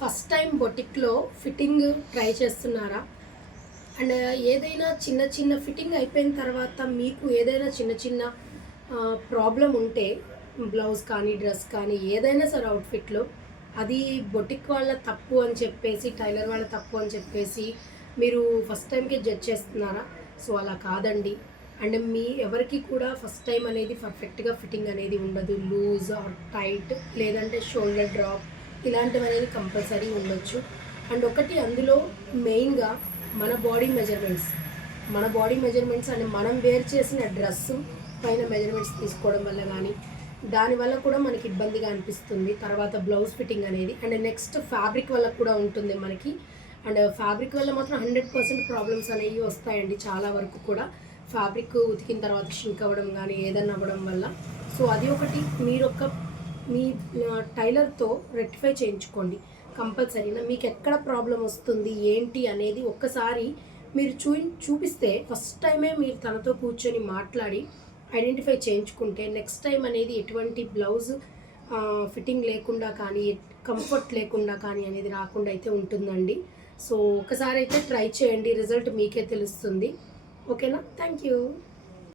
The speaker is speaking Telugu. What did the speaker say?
ఫస్ట్ టైం బొటిక్లో ఫిట్టింగ్ ట్రై చేస్తున్నారా? అండ్ ఏదైనా చిన్న చిన్న ఫిట్టింగ్ అయిపోయిన తర్వాత మీకు ఏదైనా చిన్న చిన్న ప్రాబ్లం ఉంటే బ్లౌజ్ కానీ డ్రెస్ కానీ ఏదైనా సరే అవుట్ఫిట్లో అది బొటిక్ వాళ్ళ తప్పు అని చెప్పేసి టైలర్ వాళ్ళ తప్పు అని చెప్పేసి మీరు ఫస్ట్ టైంకి జడ్జ్ చేస్తున్నారా? సో అలా కాదండి. అండ్ మీ ఎవరికి కూడా ఫస్ట్ టైం అనేది పర్ఫెక్ట్గా ఫిట్టింగ్ అనేది ఉండదు. లూజ్ ఆర్ టైట్ లేదంటే షోల్డర్ డ్రాప్ ఇలాంటివి అనేది కంపల్సరీ ఉండొచ్చు. అండ్ ఒకటి అందులో మెయిన్గా మన బాడీ మెజర్మెంట్స్ అండ్ మనం వేర్ చేసిన డ్రెస్సు పైన మెజర్మెంట్స్ తీసుకోవడం వల్ల కానీ దానివల్ల కూడా మనకి ఇబ్బందిగా అనిపిస్తుంది. తర్వాత బ్లౌజ్ ఫిట్టింగ్ అనేది అండ్ నెక్స్ట్ ఫ్యాబ్రిక్ వల్ల కూడా ఉంటుంది మనకి. అండ్ ఫ్యాబ్రిక్ వల్ల మాత్రం 100% ప్రాబ్లమ్స్ అనేవి వస్తాయండి చాలా వరకు కూడా. ఫ్యాబ్రిక్ ఉతికిన తర్వాత షింక్ అవ్వడం కానీ ఏదన్నా అవ్వడం వల్ల. సో అది ఒకటి మీ టైలర్తో రెక్టిఫై చేయించుకోండి కంపల్సరీనా. మీకు ఎక్కడ ప్రాబ్లం వస్తుంది ఏంటి అనేది ఒక్కసారి మీరు చూపిస్తే ఫస్ట్ టైమే మీరు తనతో కూర్చొని మాట్లాడి ఐడెంటిఫై చేయించుకుంటే నెక్స్ట్ టైం అనేది ఎటువంటి బ్లౌజ్ ఫిట్టింగ్ లేకుండా కానీ కంఫర్ట్ లేకుండా కానీ అనేది రాకుండా అయితే ఉంటుందండి. సో ఒకసారి అయితే ట్రై చేయండి, రిజల్ట్ మీకే తెలుస్తుంది. ఓకేనా? Thank you.